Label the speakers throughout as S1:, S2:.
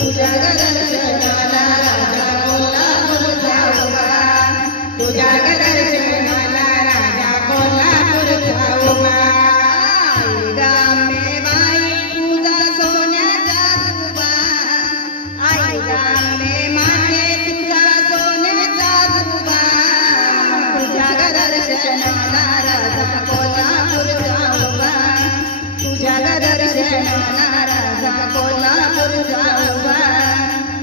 S1: तुझ्या गरज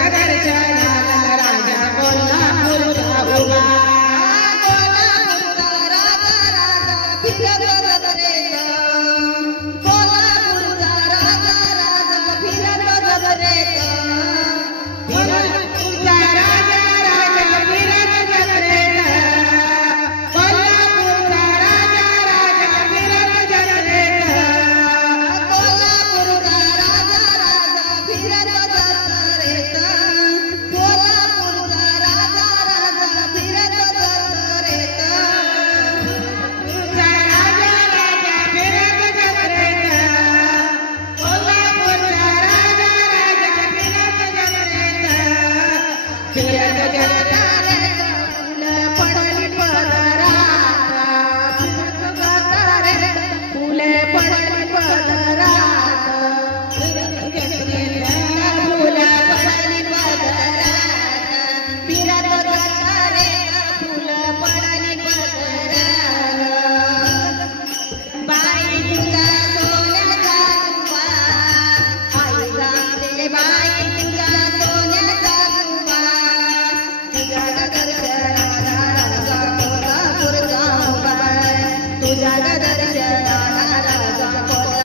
S1: नगर चढ़ाना राजा बोला बोला